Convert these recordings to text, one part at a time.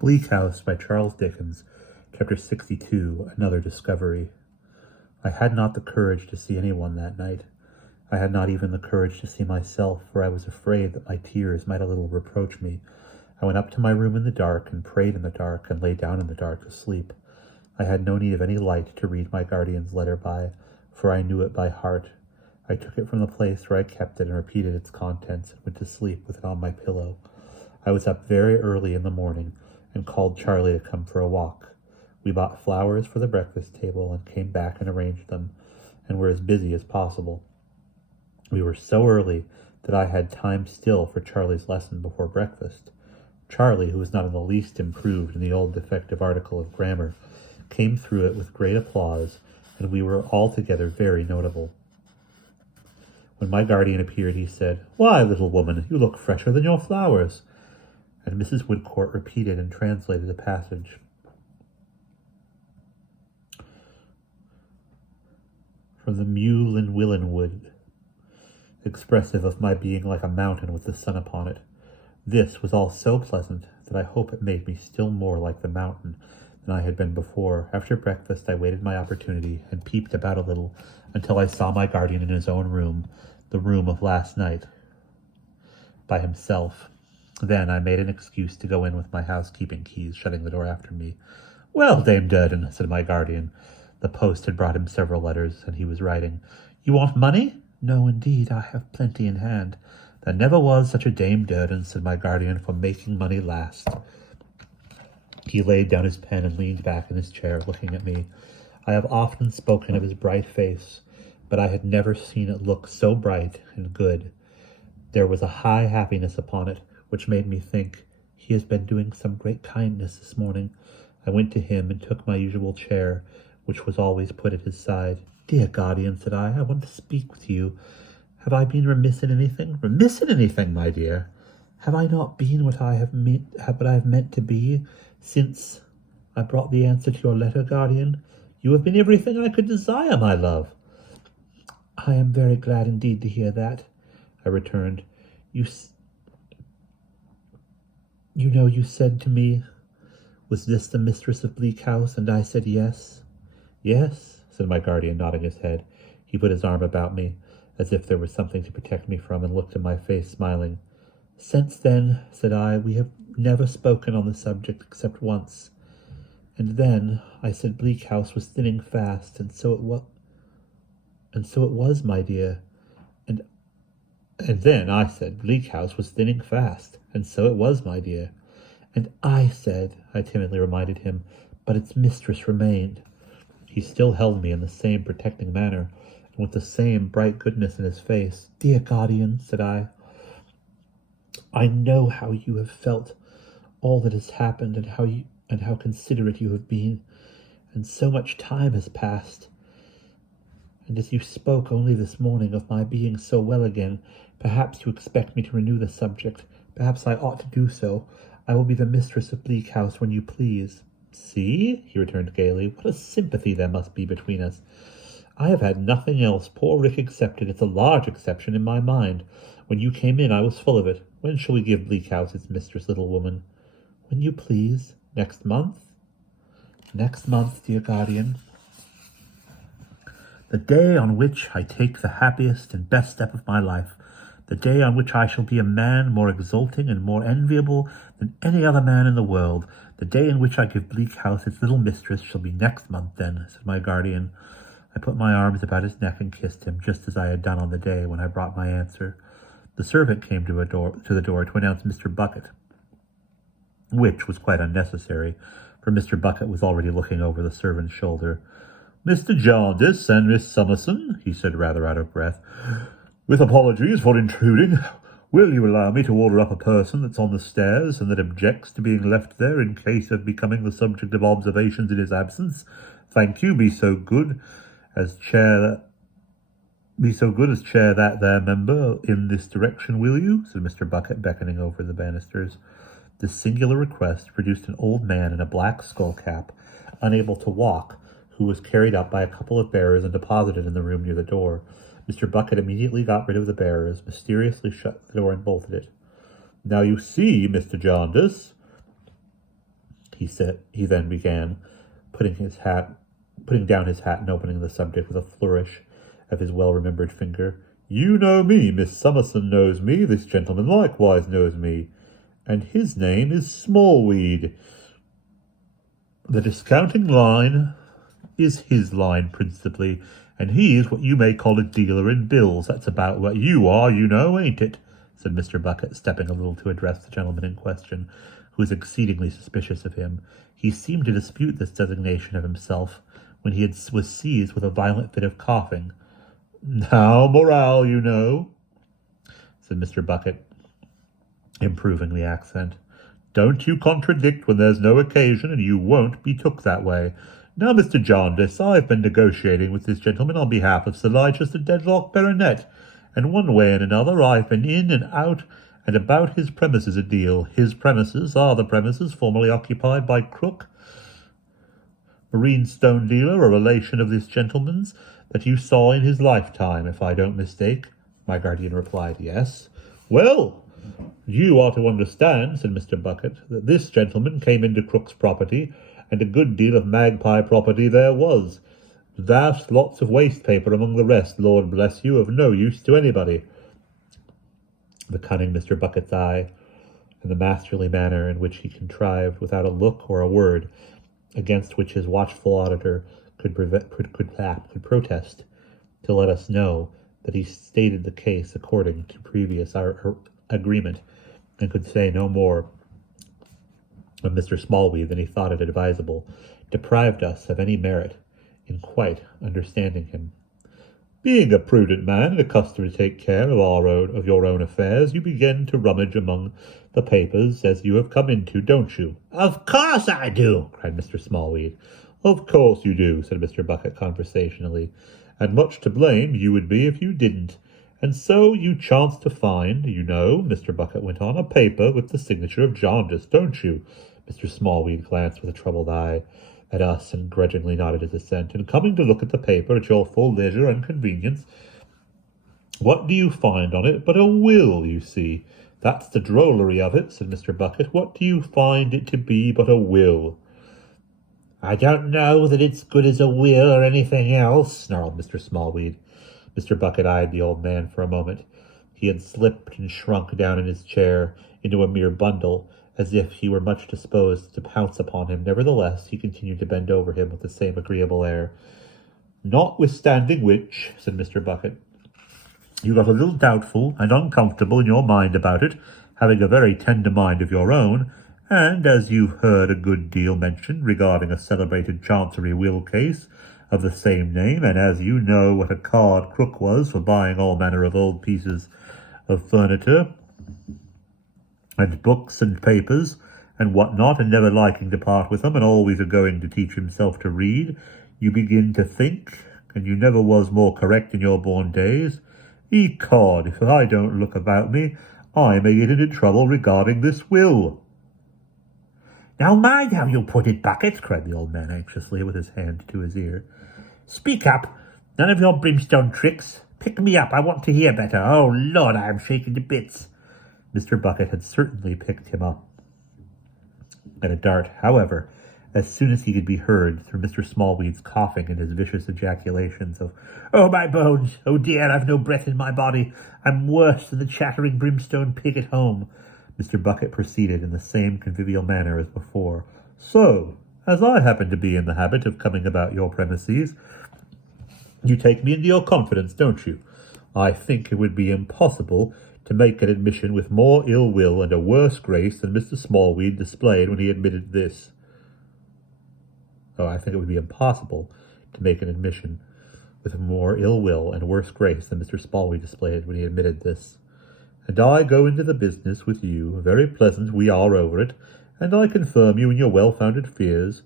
Bleak House by Charles Dickens, Chapter 62, Another Discovery. I had not the courage to see anyone that night. I had not even the courage to see myself, for I was afraid that my tears might a little reproach me. I went up to my room in the dark, and prayed in the dark, and lay down in the dark to sleep. I had no need of any light to read my guardian's letter by, for I knew it by heart. I took it from the place where I kept it, and repeated its contents, and went to sleep with it on my pillow. I was up very early in the morning, and called Charlie to come for a walk. We bought flowers for the breakfast table, and came back and arranged them, and were as busy as possible. We were so early that I had time still for Charlie's lesson before breakfast. Charlie, who was not in the least improved in the old defective article of grammar, came through it with great applause, and we were altogether very notable. When my guardian appeared, he said, "Why, little woman, you look fresher than your flowers." And Mrs. Woodcourt repeated and translated the passage. From the Mule in Willenwood, expressive of my being like a mountain with the sun upon it. This was all so pleasant that I hope it made me still more like the mountain than I had been before. After breakfast I waited my opportunity, and peeped about a little, until I saw my guardian in his own room, the room of last night, by himself. Then I made an excuse to go in with my housekeeping keys, shutting the door after me. "Well, Dame Durden," said my guardian. The post had brought him several letters, and he was writing. "You want money?" "No, indeed, I have plenty in hand." "There never was such a Dame Durden," said my guardian, "for making money last." He laid down his pen and leaned back in his chair, looking at me. I have often spoken of his bright face, but I had never seen it look so bright and good. There was a high happiness upon it, which made me think, he has been doing some great kindness this morning. I went to him and took my usual chair, which was always put at his side. "Dear guardian," said I want to speak with you. Have I been remiss in anything?" "Remiss in anything, my dear?" "Have I not been what I have meant to be since I brought the answer to your letter, guardian?" "You have been everything I could desire, my love." "I am very glad indeed to hear that," I returned. You said to me, was this the mistress of Bleak House? And I said yes. "Yes," said my guardian, nodding his head. He put his arm about me, as if there was something to protect me from, and looked in my face, smiling. "Since then," said I, "we have never spoken on the subject except once. And then I said Bleak House was thinning fast, and so it was, my dear. And then I said Bleak House was thinning fast, and so it was, my dear. And I said," I timidly reminded him, "but its mistress remained." He still held me in the same protecting manner, and with the same bright goodness in his face. "Dear guardian," said I know how you have felt all that has happened, and how considerate you have been, and so much time has passed. And as you spoke only this morning of my being so well again, perhaps you expect me to renew the subject. Perhaps I ought to do so. I will be the mistress of Bleak House when you please." "See," he returned gaily, "what a sympathy there must be between us. I have had nothing else, poor Rick excepted. It's a large exception in my mind. When you came in, I was full of it. When shall we give Bleak House its mistress, little woman?" "When you please. Next month?" "Next month, dear guardian." "The day on which I take the happiest and best step of my life, the day on which I shall be a man more exulting and more enviable than any other man in the world, the day in which I give Bleak House its little mistress shall be next month then," said my guardian. I put my arms about his neck and kissed him, just as I had done on the day when I brought my answer. The servant came to the door to announce Mr. Bucket, which was quite unnecessary, for Mr. Bucket was already looking over the servant's shoulder. "Mr. Jarndyce and Miss Summerson," he said, rather out of breath, "with apologies for intruding, will you allow me to order up a person that's on the stairs and that objects to being left there in case of becoming the subject of observations in his absence? Thank you. Be so good as chair that there member in this direction, will you?" said Mr. Bucket, beckoning over the banisters. This singular request produced an old man in a black skull cap, unable to walk, who was carried up by a couple of bearers and deposited in the room near the door. Mr. Bucket immediately got rid of the bearers, mysteriously shut the door and bolted it. "Now you see, Mr. Jarndyce," he then began, putting down his hat and opening the subject with a flourish of his well-remembered finger. You know me, Miss Summerson knows me, this gentleman likewise knows me, and his name is Smallweed. The discounting line is his line principally, and he is what you may call a dealer in bills. That's about what you are, you know, ain't it? Said Mr. Bucket, stepping a little to address the gentleman in question, who was exceedingly suspicious of him. He seemed to dispute this designation of himself when he was seized with a violent fit of coughing. Now, morale, you know, said Mr. Bucket, improving the accent. Don't you contradict when there's no occasion, and you won't be took that way. Now, Mr. Jarndyce, I've been negotiating with this gentleman on behalf of Sir Leicester Dedlock, Baronet, and one way and another I've been in and out and about his premises a deal. His premises are the premises formerly occupied by Crook, marine stone dealer, a relation of this gentleman's, that you saw in his lifetime, if I don't mistake. My guardian replied, yes. Well, you are to understand, said Mr. Bucket, that this gentleman came into Crook's property, and a good deal of magpie property there was. Vast lots of waste paper among the rest, Lord bless you, of no use to anybody. The cunning Mr. Bucket's eye, and the masterly manner in which he contrived, without a look or a word, against which his watchful auditor could protest, to let us know that he stated the case according to previous agreement, and could say no more of Mr. Smallweed than he thought it advisable, deprived us of any merit in quite understanding him. Being a prudent man and accustomed to take care of your own affairs, you begin to rummage among the papers as you have come into, don't you? Of course I do, cried Mr. Smallweed. Of course you do, said Mr. Bucket conversationally, and much to blame you would be if you didn't. And so you chance to find, you know, Mr. Bucket went on, a paper with the signature of Jarndyce, don't you? Mr. Smallweed glanced with a troubled eye at us and grudgingly nodded his assent. And coming to look at the paper at your full leisure and convenience, what do you find on it but a will, you see? That's the drollery of it, said Mr. Bucket. What do you find it to be but a will? I don't know that it's good as a will or anything else, snarled Mr. Smallweed. Mr. Bucket eyed the old man for a moment. He had slipped and shrunk down in his chair into a mere bundle, as if he were much disposed to pounce upon him. Nevertheless, he continued to bend over him with the same agreeable air. Notwithstanding which, said Mr. Bucket, you got a little doubtful and uncomfortable in your mind about it, having a very tender mind of your own, and as you've heard a good deal mentioned regarding a celebrated Chancery will case of the same name, and as you know what a card Crook was for buying all manner of old pieces of furniture, and books and papers, and what not, and never liking to part with them, and always a-going to teach himself to read, you begin to think, and you never was more correct in your born days. Ecod, if I don't look about me, I may get into trouble regarding this will. Now mind how you put it, Bucket, cried the old man anxiously, with his hand to his ear. Speak up. None of your brimstone tricks. Pick me up. I want to hear better. Oh, Lord, I am shaken to bits. Mr. Bucket had certainly picked him up at a dart. However, as soon as he could be heard through Mr. Smallweed's coughing and his vicious ejaculations of, "Oh, my bones! Oh, dear, I've no breath in my body! I'm worse than the chattering brimstone pig at home!" Mr. Bucket proceeded in the same convivial manner as before. "So, as I happen to be in the habit of coming about your premises, you take me into your confidence, don't you? I think it would be impossible to make an admission with more ill will and a worse grace than Mr. Smallweed displayed when he admitted this. I think it would be impossible to make an admission with more ill will and worse grace than Mr. Smallweed displayed when he admitted this. And I go into the business with you, very pleasant we are over it, and I confirm you in your well-founded fears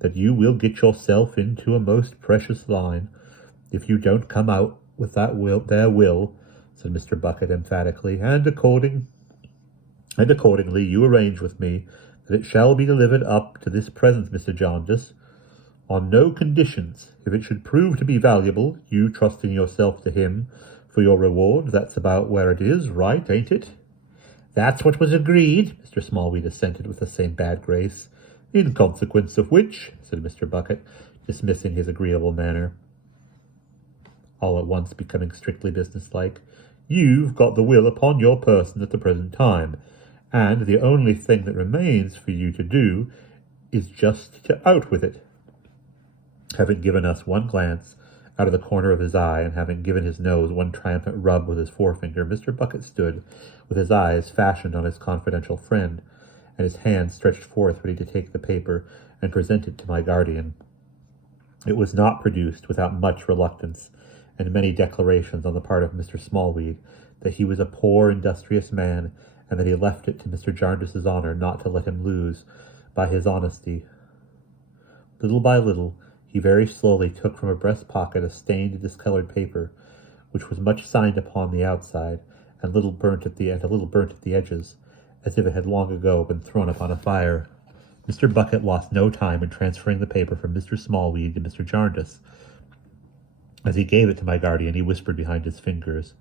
that you will get yourself into a most precious line, if you don't come out with that will, said Mr. Bucket emphatically, and accordingly you arrange with me that it shall be delivered up to this present Mr. Jarndyce, on no conditions. If it should prove to be valuable, you trusting yourself to him for your reward, that's about where it is, right, ain't it? That's what was agreed, Mr. Smallweed assented with the same bad grace. In consequence of which, said Mr. Bucket, dismissing his agreeable manner, all at once becoming strictly businesslike, you've got the will upon your person at the present time, and the only thing that remains for you to do is just to out with it. Having given us one glance out of the corner of his eye, and having given his nose one triumphant rub with his forefinger, Mr. Bucket stood, with his eyes fastened on his confidential friend, and his hand stretched forth ready to take the paper and present it to my guardian. It was not produced without much reluctance, and many declarations on the part of Mr. Smallweed that he was a poor, industrious man, and that he left it to Mr. Jarndyce's honour not to let him lose by his honesty. Little by little, he very slowly took from a breast pocket a stained, discoloured paper, which was much signed upon the outside, and a little burnt at the edges, as if it had long ago been thrown upon a fire. Mr. Bucket lost no time in transferring the paper from Mr. Smallweed to Mr. Jarndyce. As he gave it to my guardian, he whispered behind his fingers,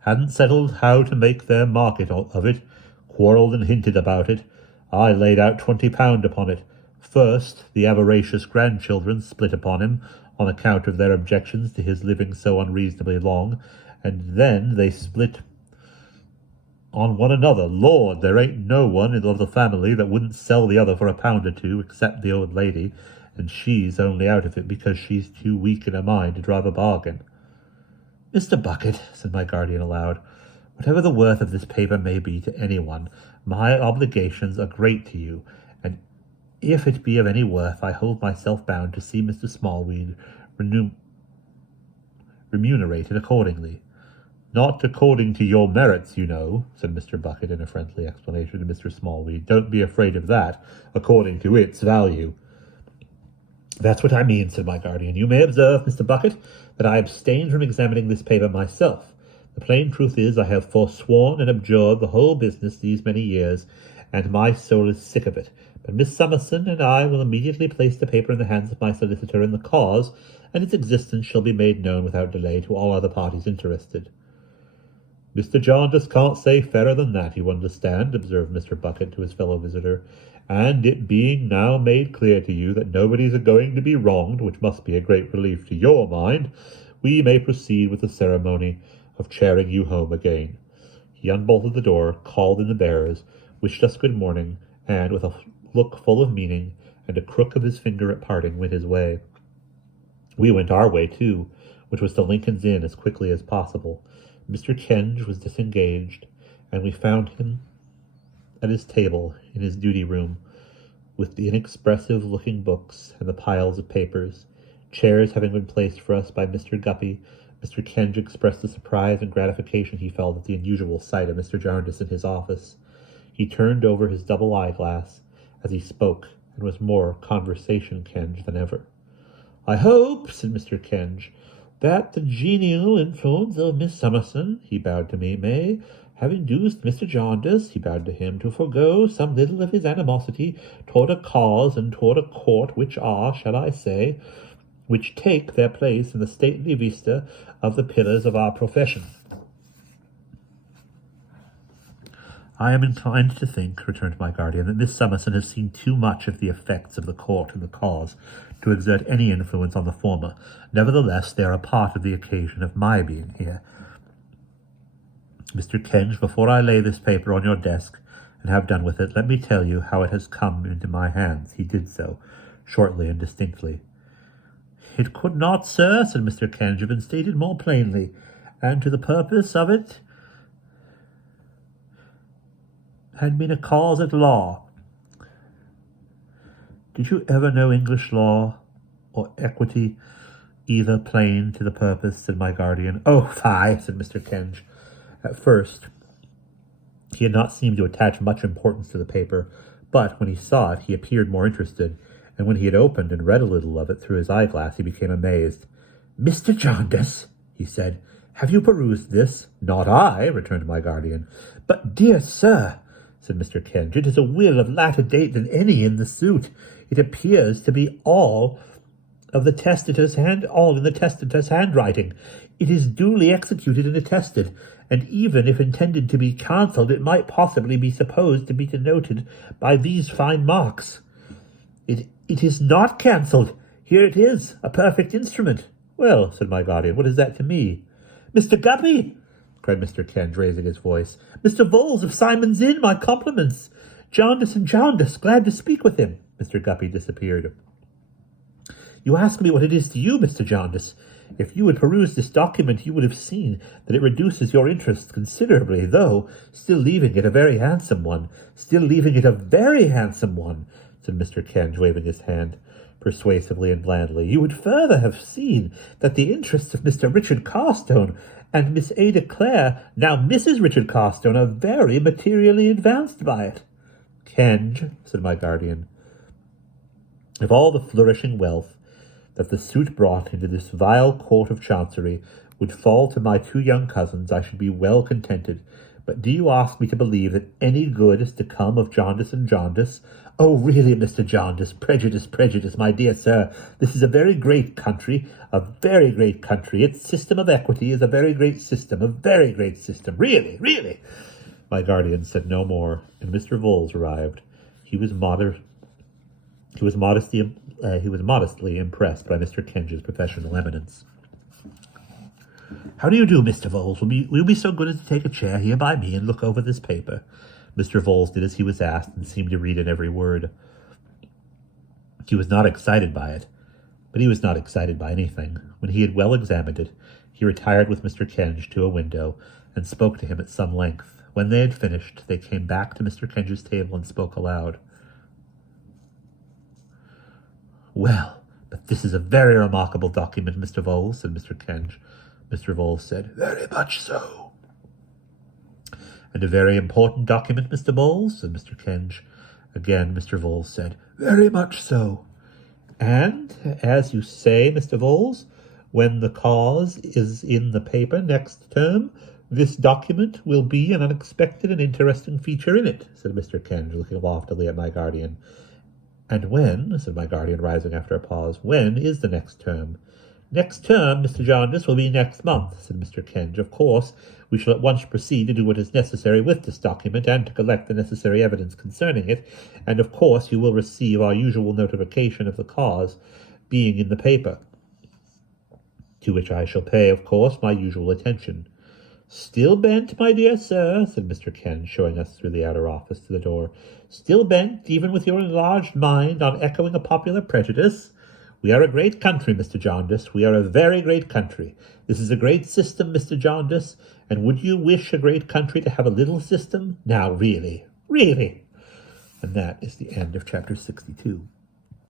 "Hadn't settled how to make their market of it, quarrelled and hinted about it. I laid out £20 upon it. First, the avaricious grandchildren split upon him, on account of their objections to his living so unreasonably long, and then they split on one another. Lord, there ain't no one of the family that wouldn't sell the other for £1 or 2, except the old lady, and she's only out of it because she's too weak in her mind to drive a bargain." "Mr. Bucket," said my guardian aloud, "whatever the worth of this paper may be to anyone, my obligations are great to you, and if it be of any worth, I hold myself bound to see Mr. Smallweed remunerated accordingly." "Not according to your merits, you know," said Mr. Bucket in a friendly explanation to Mr. Smallweed. "Don't be afraid of that. According to its value." "That's what I mean," said my guardian. "You may observe, Mr. Bucket, that I abstained from examining this paper myself. The plain truth is, I have forsworn and abjured the whole business these many years, and my soul is sick of it. But Miss Summerson and I will immediately place the paper in the hands of my solicitor in the cause, and its existence shall be made known without delay to all other parties interested." "Mr. Jarndyce can't say fairer than that, you understand," observed Mr. Bucket to his fellow visitor, "and it being now made clear to you that nobody's going to be wronged, which must be a great relief to your mind, we may proceed with the ceremony of chairing you home again." He unbolted the door, called in the bearers, wished us good morning, and, with a look full of meaning and a crook of his finger at parting, went his way. We went our way, too, which was to Lincoln's Inn as quickly as possible. Mr. Kenge was disengaged, and we found him at his table in his duty room, with the inexpressive-looking books and the piles of papers. Chairs having been placed for us by Mr. Guppy, Mr. Kenge expressed the surprise and gratification he felt at the unusual sight of Mr. Jarndyce in his office. He turned over his double eyeglass as he spoke, and was more conversation Kenge than ever. "I hope," said Mr. Kenge, "that the genial influence of Miss Summerson," he bowed to me, "may have induced Mr. Jarndyce," he bowed to him, "to forego some little of his animosity toward a cause and toward a court which are, shall I say, which take their place in the stately vista of the pillars of our profession." "I am inclined to think," returned my guardian, "that Miss Summerson has seen too much of the effects of the court and the cause to exert any influence on the former. Nevertheless, they are a part of the occasion of my being here. Mr. Kenge, before I lay this paper on your desk and have done with it, let me tell you how it has come into my hands." He did so, shortly and distinctly. "It could not, sir," said Mr. Kenge, "have been stated more plainly, and to the purpose of it had been a cause at law." "Did you ever know English law or equity either plain to the purpose?" said my guardian. "Oh, fie," said Mr. Kenge. At first, he had not seemed to attach much importance to the paper, but when he saw it, he appeared more interested, and when he had opened and read a little of it through his eyeglass, he became amazed. "Mr. Jarndyce," he said, "have you perused this?" "Not I," returned my guardian. "But, dear sir," said Mr. Kenge, "it is a will of latter date than any in the suit. It appears to be all in the testator's handwriting. It is duly executed and attested, and even if intended to be cancelled, it might possibly be supposed to be denoted by these fine marks." It is not cancelled. Here it is, a perfect instrument. Well, said my guardian, what is that to me? Mr. Guppy, cried Mr. Kenge, raising his voice. Mr. Voles of Simon's Inn, my compliments. Jaundice and Jaundice, glad to speak with him. Mr. Guppy disappeared. You ask me what it is to you, Mr. Jaundice. If you had perused this document, you would have seen that it reduces your interest considerably, though still leaving it a very handsome one. Still leaving it a very handsome one, said Mr. Kenge, waving his hand persuasively and blandly. You would further have seen that the interests of Mr. Richard Carstone and Miss Ada Clare, now Mrs. Richard Carstone, are very materially advanced by it. Kenge, said my guardian, if all the flourishing wealth that the suit brought into this vile court of chancery would fall to my two young cousins, I should be well contented. But do you ask me to believe that any good is to come of Jaundice and Jaundice? Oh, really, Mr. Jaundice, prejudice, prejudice, my dear sir. This is a very great country, a very great country. Its system of equity is a very great system, a very great system. Really, really. My guardian said no more, and Mr. Voles arrived. He was modestly impressed by Mr. Kenge's professional eminence. How do you do, Mr. Voles? Will you be so good as to take a chair here by me and look over this paper? Mr. Voles did as he was asked and seemed to read in every word. He was not excited by it, but he was not excited by anything. When he had well examined it, he retired with Mr. Kenge to a window and spoke to him at some length. When they had finished, they came back to Mr. Kenge's table and spoke aloud. Well, but this is a very remarkable document, Mr. Voles, said Mr. Kenge. Mr. Voles said, Very much so. And a very important document, Mr. Voles, said Mr. Kenge. Again, Mr. Voles said, Very much so. And, as you say, Mr. Voles, when the cause is in the paper next term, this document will be an unexpected and interesting feature in it, said Mr. Kenge, looking loftily at my guardian. And when, said my guardian, rising after a pause, when is the next term? Next term, Mr. Jaundice, will be next month, said Mr. Kenge. Of course, we shall at once proceed to do what is necessary with this document and to collect the necessary evidence concerning it, and of course you will receive our usual notification of the cause being in the paper, to which I shall pay, of course, my usual attention. Still bent, my dear sir, said Mr. Kenge, showing us through the outer office to the door, still bent, even with your enlarged mind, on echoing a popular prejudice? We are a great country, Mr. Jaundice. We are a very great country. This is a great system, Mr. Jaundice. And would you wish a great country to have a little system? Now, really, really. And that is the end of chapter 62.